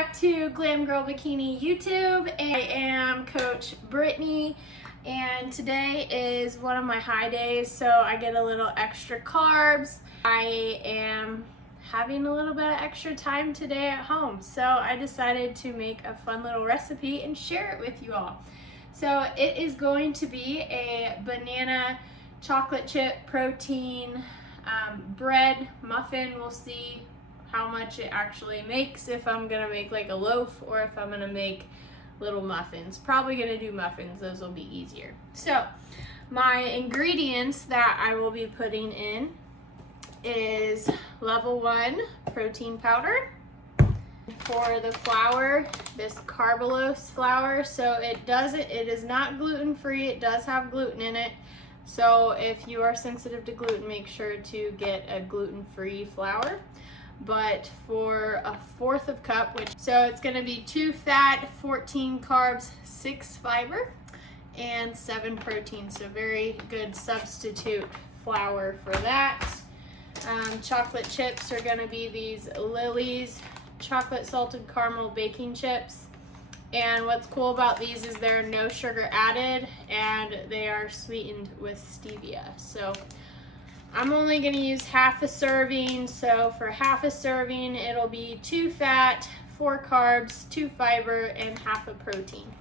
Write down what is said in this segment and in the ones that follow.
back to Glam Girl Bikini YouTube. I am Coach Brittany, and today is one of my high days, so I get a little extra carbs. I am having a little bit of extra time today at home, so I decided to make a fun little recipe and share it with you all. So it is going to be a banana chocolate chip protein bread muffin. We'll see how much it actually makes, if I'm gonna make like a loaf or if I'm gonna make little muffins. Probably gonna do muffins, those will be easier. So my ingredients that I will be putting in is level 1 protein powder. For the flour, this Carbolose flour, so it is not gluten-free, it does have gluten in it. So if you are sensitive to gluten, make sure to get a gluten-free flour. But for a 1/4 cup, so it's gonna be 2 fat, 14 carbs, 6 fiber, and 7 protein. So very good substitute flour for that. Chocolate chips are gonna be these Lily's chocolate salted caramel baking chips. And what's cool about these is there are no sugar added and they are sweetened with stevia. So I'm only going to use half a serving, so for half a serving it'll be 2 fat, 4 carbs, 2 fiber, and half a protein.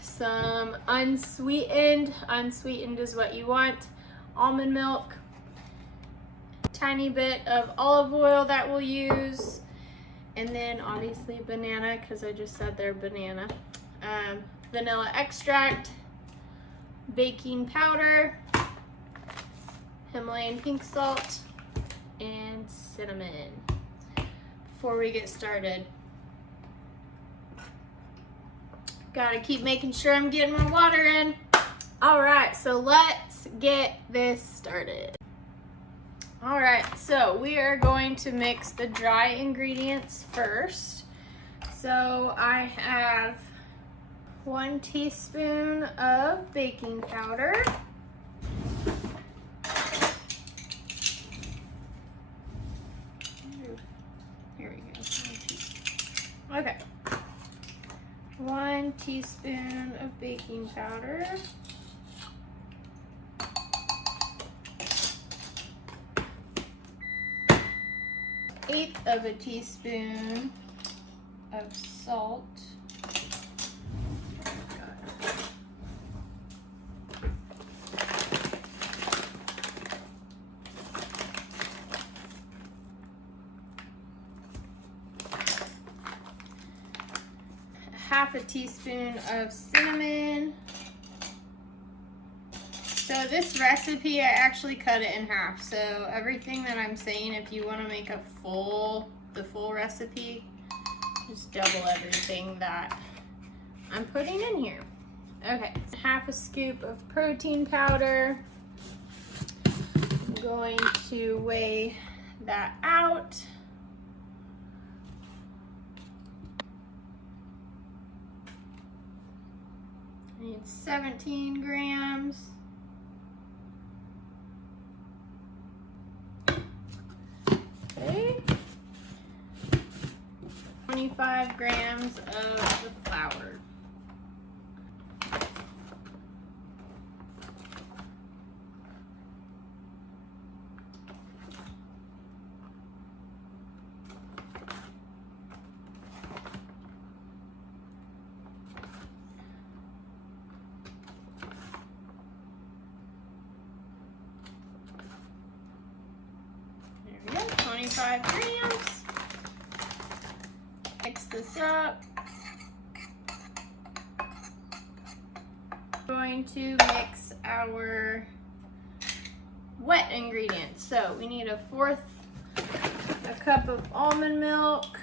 Some unsweetened is what you want, almond milk, tiny bit of olive oil that we'll use, and then obviously banana, because I just said they're banana, vanilla extract, baking powder, Himalayan pink salt, and cinnamon. Before we get started, gotta keep making sure I'm getting my water in. All right, so let's get this started. All right, so we are going to mix the dry ingredients first. So I have 1 teaspoon of baking powder, okay, 1 teaspoon of baking powder, 1/8 of a teaspoon of salt, 1/2 teaspoon of cinnamon. So this recipe, I actually cut it in half. So everything that I'm saying, if you want to make the full recipe, just double everything that I'm putting in here. Okay, 1/2 scoop of protein powder. I'm going to weigh that out. I need 17 grams. Okay. 25 grams of the flour. There we go, 25 grams. Mix this up. We're going to mix our wet ingredients. So we need 1/4 cup of almond milk,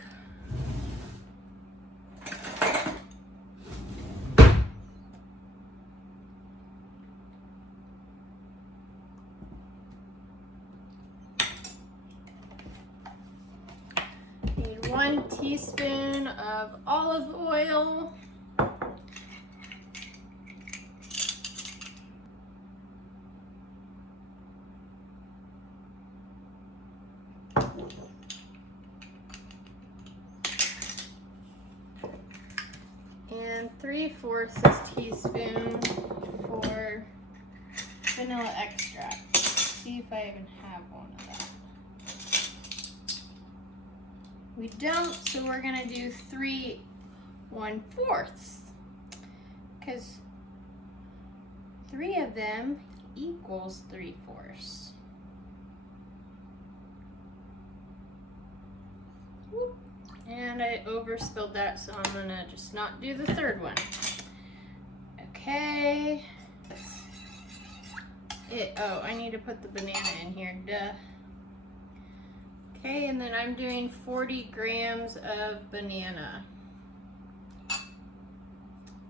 1 teaspoon of olive oil, And 3/4 teaspoon for vanilla extract. See if I even have one of that. We don't, so we're gonna do 3 1/4, because 3 of them equals 3/4. And I overspilled that, so I'm gonna just not do the third one. Okay. Oh, I need to put the banana in here, duh. Okay, and then I'm doing 40 grams of banana.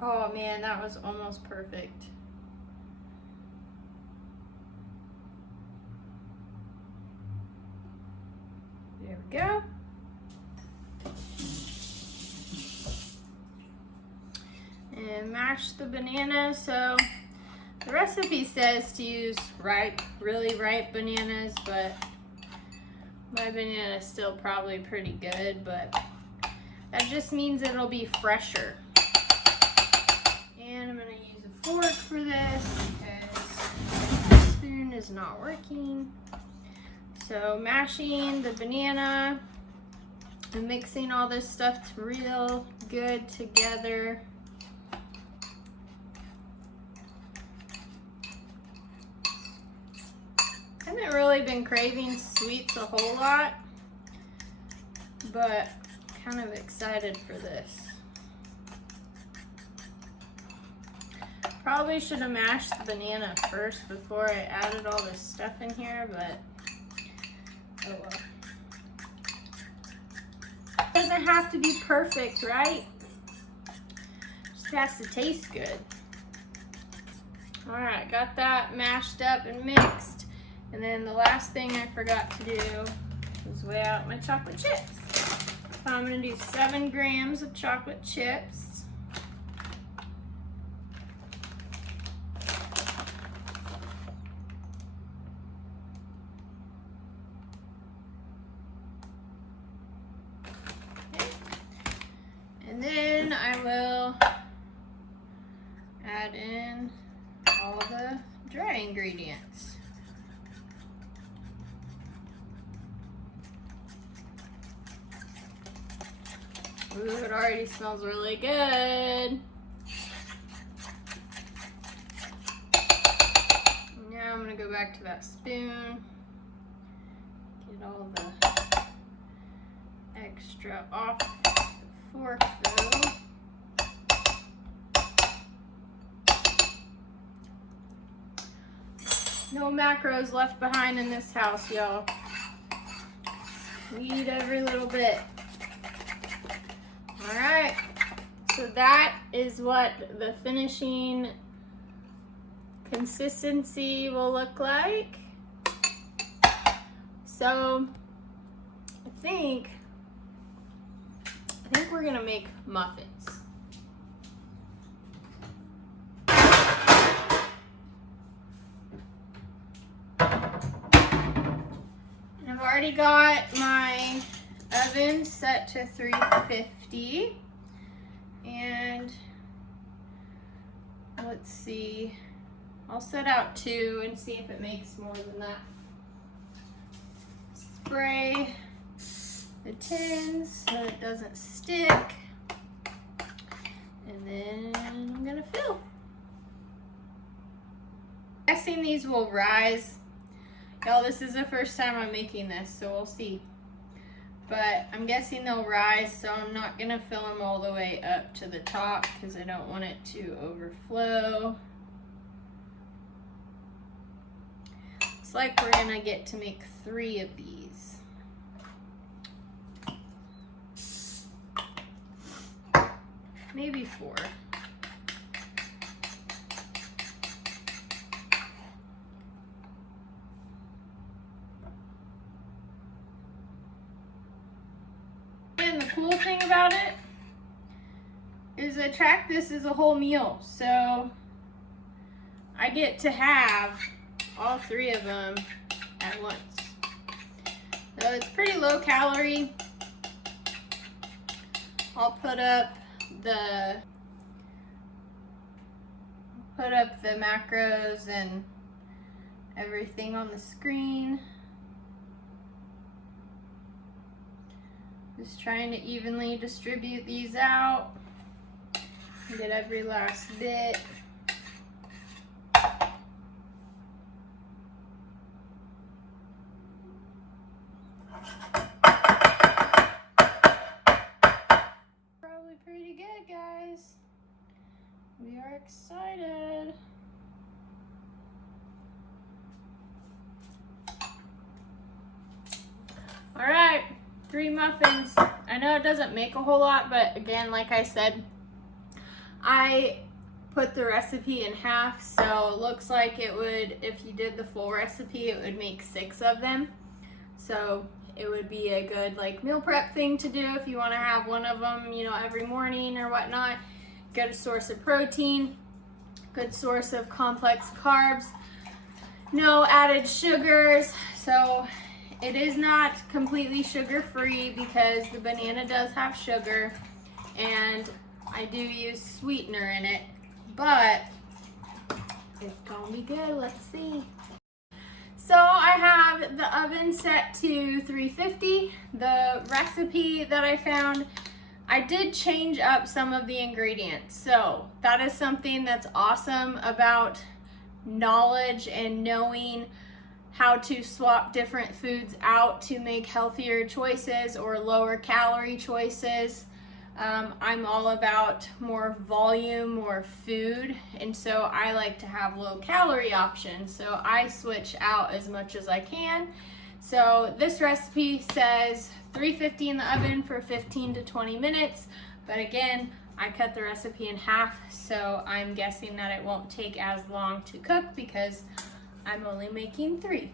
Oh man, that was almost perfect. There we go. And mash the banana. So the recipe says to use ripe, really ripe bananas, but my banana is still probably pretty good, but that just means it'll be fresher. And I'm gonna use a fork for this because the spoon is not working. So mashing the banana and mixing all this stuff real good together. I haven't really been craving sweets a whole lot, but kind of excited for this. Probably should have mashed the banana first before I added all this stuff in here, but oh well. Doesn't have to be perfect, right? Just has to taste good. All right, got that mashed up and mixed. And then the last thing I forgot to do was weigh out my chocolate chips. So I'm gonna do 7 grams of chocolate chips. Okay. And then I will add in all the dry ingredients. Ooh, it already smells really good. Now I'm gonna go back to that spoon, get all the extra off the fork though. No macros left behind in this house, y'all. We eat every little bit. All right, so that is what the finishing consistency will look like. So I think we're gonna make muffins. And I've already got my oven set to 350, and let's see, I'll set out 2 and see if it makes more than that. Spray the tins so it doesn't stick, and then I'm gonna fill. I'm guessing these will rise. Y'all, this is the first time I'm making this, so we'll see. But I'm guessing they'll rise, so I'm not gonna fill them all the way up to the top because I don't want it to overflow. Looks like we're gonna get to make 3 of these. Maybe 4. And the cool thing about it is I track this as a whole meal, so I get to have all 3 of them at once. So it's pretty low calorie. I'll put up the put up the macros and everything on the screen. Just trying to evenly distribute these out. Get every last bit. Probably pretty good, guys. We are excited. All right, 3 muffins. I know it doesn't make a whole lot, but again, like I said, I put the recipe in half, so it looks like it would, if you did the full recipe, it would make 6 of them. So it would be a good like meal prep thing to do if you want to have one of them, you know, every morning or whatnot. Good source of protein, good source of complex carbs, no added sugars. So it is not completely sugar-free because the banana does have sugar, and I do use sweetener in it, but it's gonna be good. Let's see. So I have the oven set to 350. The recipe that I found, I did change up some of the ingredients. So that is something that's awesome about knowledge and knowing how to swap different foods out to make healthier choices or lower calorie choices. I'm all about more volume, more food, and so I like to have low calorie options. So I switch out as much as I can. So this recipe says 350 in the oven for 15 to 20 minutes. But again, I cut the recipe in half, so I'm guessing that it won't take as long to cook because I'm only making 3.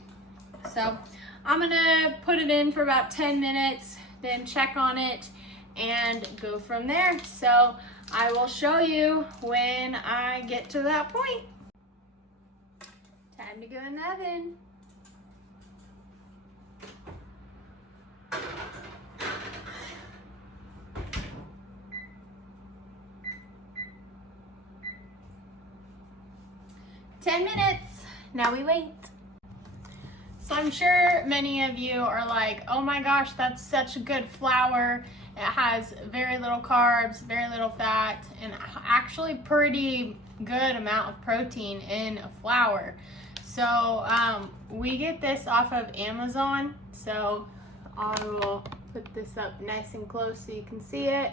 So I'm gonna put it in for about 10 minutes, then check on it and go from there. So I will show you when I get to that point. Time to go in the oven. "10 minutes, now we wait." So I'm sure many of you are like, oh my gosh, that's such a good flour. It has very little carbs, very little fat, and actually pretty good amount of protein in a flour. So we get this off of Amazon. So I will put this up nice and close so you can see it.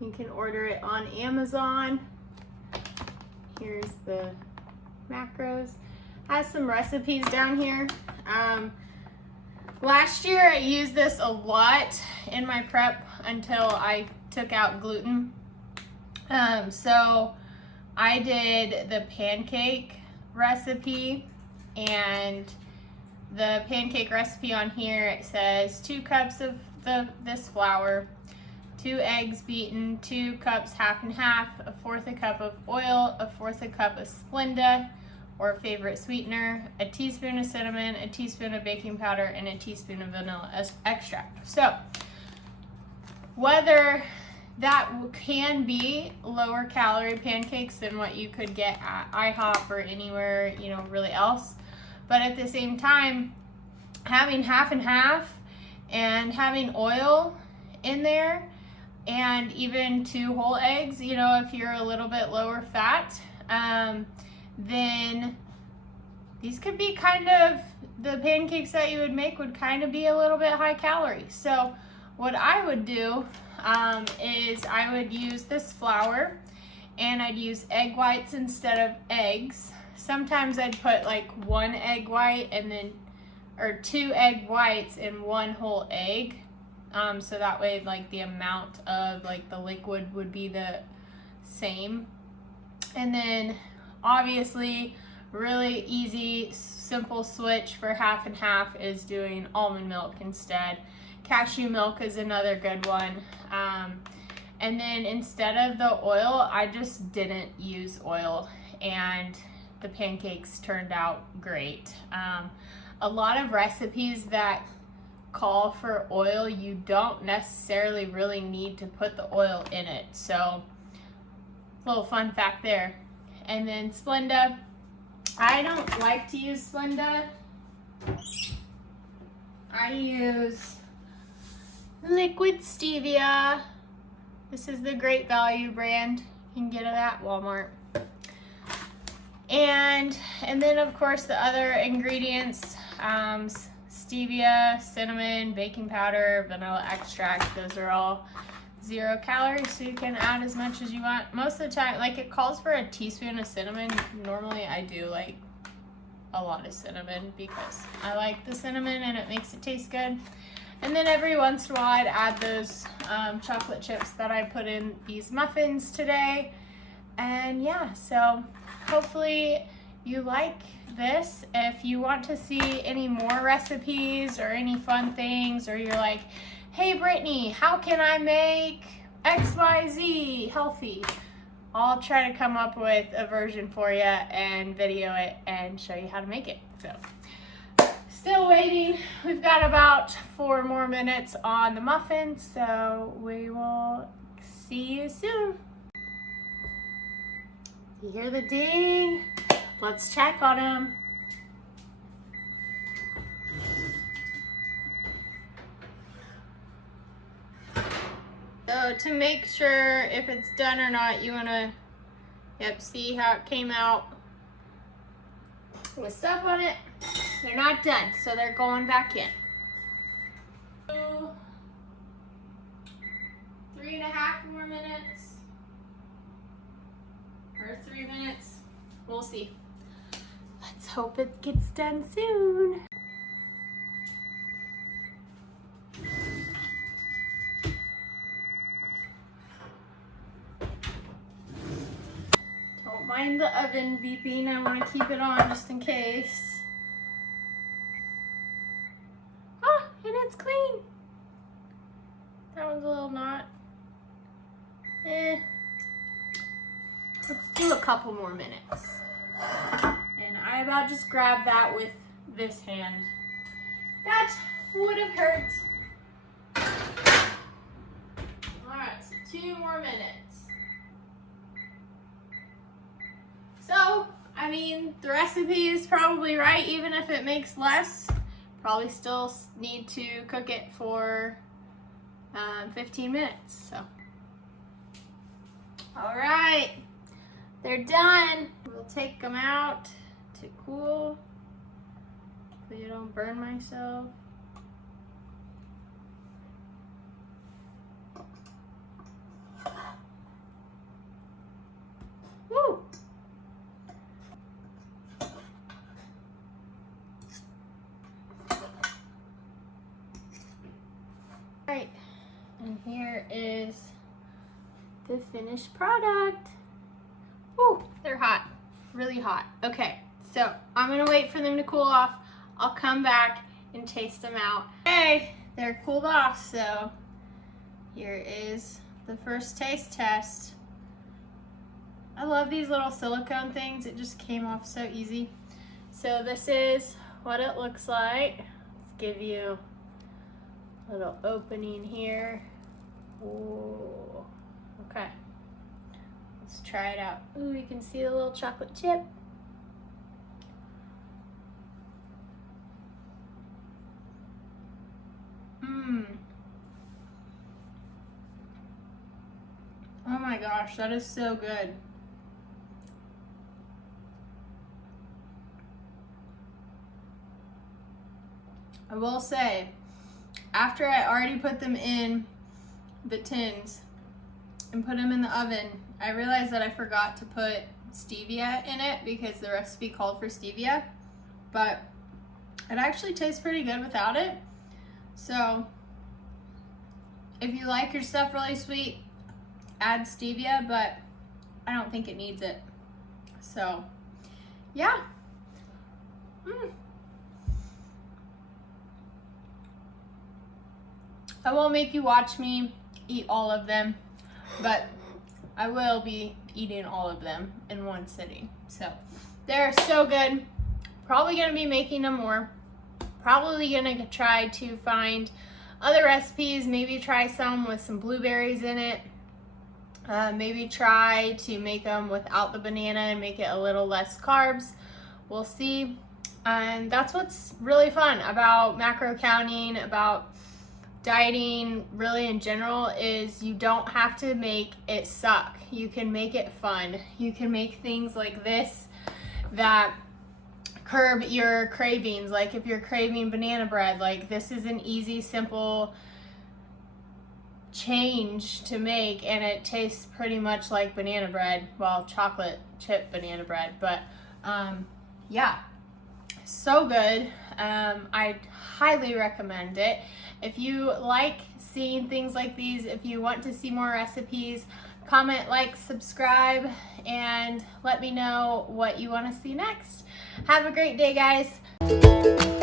You can order it on Amazon. Here's the macros. Has some recipes down here. Last year I used this a lot in my prep until I took out gluten. So I did the pancake recipe, and the pancake recipe on here, it says 2 cups of this flour, 2 eggs beaten, 2 cups half and half, 1/4 a cup of oil, 1/4 a cup of Splenda or favorite sweetener, a teaspoon of cinnamon, a teaspoon of baking powder, and a teaspoon of vanilla extract. So whether that can be lower calorie pancakes than what you could get at IHOP or anywhere, you know, really else, but at the same time, having half and half and having oil in there, and even 2 whole eggs, you know, if you're a little bit lower fat, then these could be kind of, the pancakes that you would make would kind of be a little bit high calorie. So what I would do is I would use this flour, and I'd use egg whites instead of eggs. Sometimes I'd put like 1 egg white and then, or 2 egg whites and 1 whole egg. So that way like the amount of like the liquid would be the same. And then obviously really easy, simple switch for half and half is doing almond milk instead. Cashew milk is another good one. And then instead of the oil, I just didn't use oil, and the pancakes turned out great. A lot of recipes that call for oil, you don't necessarily really need to put the oil in it. So little fun fact there. and then Splenda. I don't like to use Splenda. I use liquid stevia. This is the Great Value brand. You can get it at Walmart. And then of course the other ingredients, stevia, cinnamon, baking powder, vanilla extract. Those are all 0 calories, so you can add as much as you want. Most of the time, like, it calls for a teaspoon of cinnamon. Normally I do like a lot of cinnamon because I like the cinnamon and it makes it taste good. And then every once in a while I'd add those chocolate chips that I put in these muffins today. And yeah, so hopefully you like this. If you want to see any more recipes or any fun things, or you're like, hey Brittany, how can I make XYZ healthy? I'll try to come up with a version for you and video it and show you how to make it. So, still waiting. We've got about 4 more minutes on the muffins, so we will see you soon. You hear the ding? Let's check on them. So to make sure if it's done or not, you want to see how it came out with stuff on it. They're not done, so they're going back in. 3.5 more minutes. Or 3 minutes. We'll see. Let's hope it gets done soon. Don't mind the oven beeping. I want to keep it on just in case. Oh, and it's clean. That one's a little knot. Let's do a couple more minutes. And I about just grabbed that with this hand. That would have hurt. Alright, so 2 more minutes. So, I mean, the recipe is probably right, even if it makes less. Probably still need to cook it for 15 minutes. So, all right, they're done. We'll take them out to cool so you don't burn myself. Woo! Right, and here is the finished product. Ooh, they're hot, really hot. Okay, so I'm gonna wait for them to cool off. I'll come back and taste them out. Okay, they're cooled off, so here is the first taste test. I love these little silicone things. It just came off so easy. So this is what it looks like. Let's give you a little opening here. Ooh, okay. Let's try it out. Ooh, you can see the little chocolate chip. Oh my gosh, that is so good. I will say, after I already put them in the tins and put them in the oven, I realized that I forgot to put stevia in it because the recipe called for stevia, but it actually tastes pretty good without it. So if you like your stuff really sweet, add stevia, but I don't think it needs it. So yeah. I won't make you watch me eat all of them, but I will be eating all of them in one sitting. So they're so good. Probably gonna be making them more. Probably gonna try to find other recipes, maybe try some with some blueberries in it. Maybe try to make them without the banana and make it a little less carbs. We'll see. And that's what's really fun about macro counting, about dieting really in general, is you don't have to make it suck. You can make it fun. You can make things like this that curb your cravings. Like if you're craving banana bread, like this is an easy, simple change to make, and it tastes pretty much like banana bread. Well, chocolate chip banana bread, but yeah, so good. I highly recommend it. If you like seeing things like these, if you want to see more recipes, comment, like, subscribe, and let me know what you want to see next. Have a great day, guys.